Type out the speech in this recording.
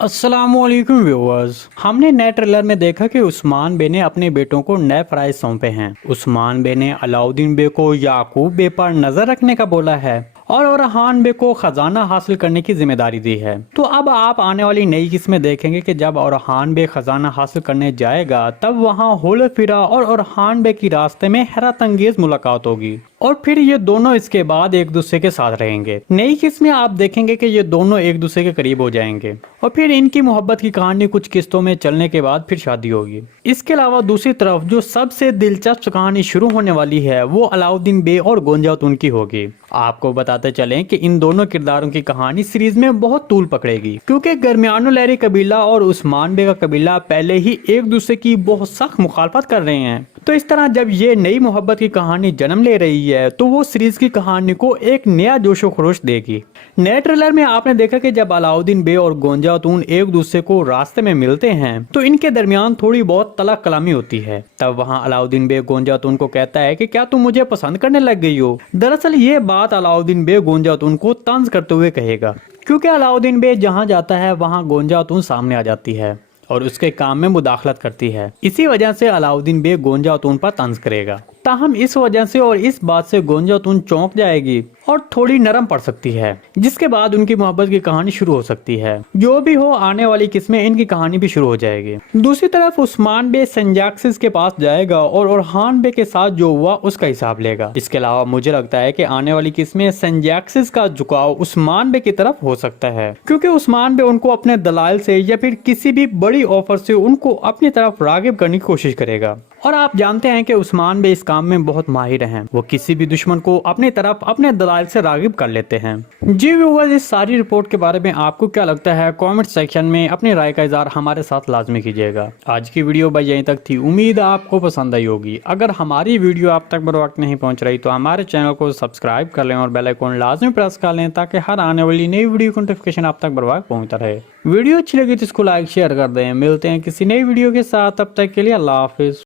अस्सलाम वालेकुम व्यूअर्स। हमने नए ट्रेलर में देखा कि उस्मान बे ने अपने बेटों को नए फराइज सौंपे हैं। उस्मान बे ने अलाउद्दीन बे को याकूब बे पर नजर रखने का बोला है और ओरहान बे को खजाना हासिल करने की जिम्मेदारी दी है। तो अब आप आने वाली नई किस्में देखेंगे कि जब ओरहान बे खजाना हासिल करने जाएगा तब वहाँ होले फिरा और ओरहान बे की रास्ते में हैरत अंगेज मुलाकात होगी और फिर ये दोनों इसके बाद एक दूसरे के साथ रहेंगे। नई किस्त में आप देखेंगे कि ये दोनों एक दूसरे के करीब हो जाएंगे और फिर इनकी मोहब्बत की कहानी कुछ किस्तों में चलने के बाद फिर शादी होगी। इसके अलावा दूसरी तरफ जो सबसे दिलचस्प कहानी शुरू होने वाली है वो अलाउद्दीन बे और गोंजातुन की होगी। आपको बताते चलें कि इन दोनों किरदारों की कहानी सीरीज में बहुत तूल पकड़ेगी क्योंकि गरमियानो लहरी कबीला और उस्मान बे का कबीला पहले ही एक दूसरे की बहुत सख्त मुखालफत कर रहे हैं। तो इस तरह जब ये नई मोहब्बत की कहानी जन्म ले रही है तो वो सीरीज की कहानी को एक नया जोशो खरोश देगी। नए ट्रेलर में आपने देखा कि जब अलाउद्दीन बे और गोंजातुन एक दूसरे को रास्ते में मिलते हैं तो इनके दरमियान थोड़ी बहुत तलक कलामी होती है। तब वहाँ अलाउद्दीन बे गोंजातुन को कहता है कि क्या तुम मुझे पसंद करने लग गई हो। दरअसल ये बात अलाउद्दीन बे गोंजातुन को तंज करते हुए कहेगा क्योंकि अलाउद्दीन बे जहाँ जाता है वहाँ गोंजातुन सामने आ जाती है और उसके काम में मुदाखलत करती है। इसी वजह से अलाउद्दीन बे गोंजातुन पर तंज करेगा। ताहम इस वजह से और इस बात से गोंजातुन चौंक जाएगी और थोड़ी नरम पड़ सकती है, जिसके बाद उनकी मोहब्बत की कहानी शुरू हो सकती है। जो भी हो, आने वाली किस्में इनकी कहानी भी शुरू हो जाएगी। दूसरी तरफ उस्मान बे संजाक्सिस के पास जाएगा और ओरहान बे के साथ जो हुआ उसका हिसाब लेगा। इसके अलावा मुझे लगता है कि आने वाली किस्में संजाक्सिस का झुकाव उस्मान बे की तरफ हो सकता है क्योंकि उस्मान बे उनको अपने दलाइल से या फिर किसी भी बड़ी ऑफर से उनको अपनी तरफ रागिब करने की कोशिश करेगा। और आप जानते हैं कि उस्मान बे इस काम में बहुत माहिर हैं। वो किसी भी दुश्मन को अपनी तरफ अपने दलाइल से रागिब कर लेते हैं। जी व्यूअर्स, इस सारी रिपोर्ट के बारे में आपको क्या लगता है कमेंट सेक्शन में अपनी राय का इज़हार हमारे साथ लाजमी कीजिएगा। आज की वीडियो बस यहीं तक थी। उम्मीद आपको पसंद आई होगी। अगर हमारी वीडियो आप तक बर वक्त नहीं पहुंच रही तो हमारे चैनल को सब्सक्राइब कर लें और बेल आइकन लाजमी प्रेस कर लें ताकि हर आने वाली नई वीडियो की नोटिफिकेशन आप तक बर वक्त पहुंचता रहे। वीडियो अच्छी लगी तो इसको लाइक शेयर कर दें। मिलते हैं किसी नई वीडियो के साथ, तब तक के लिए अल्लाह हाफिज।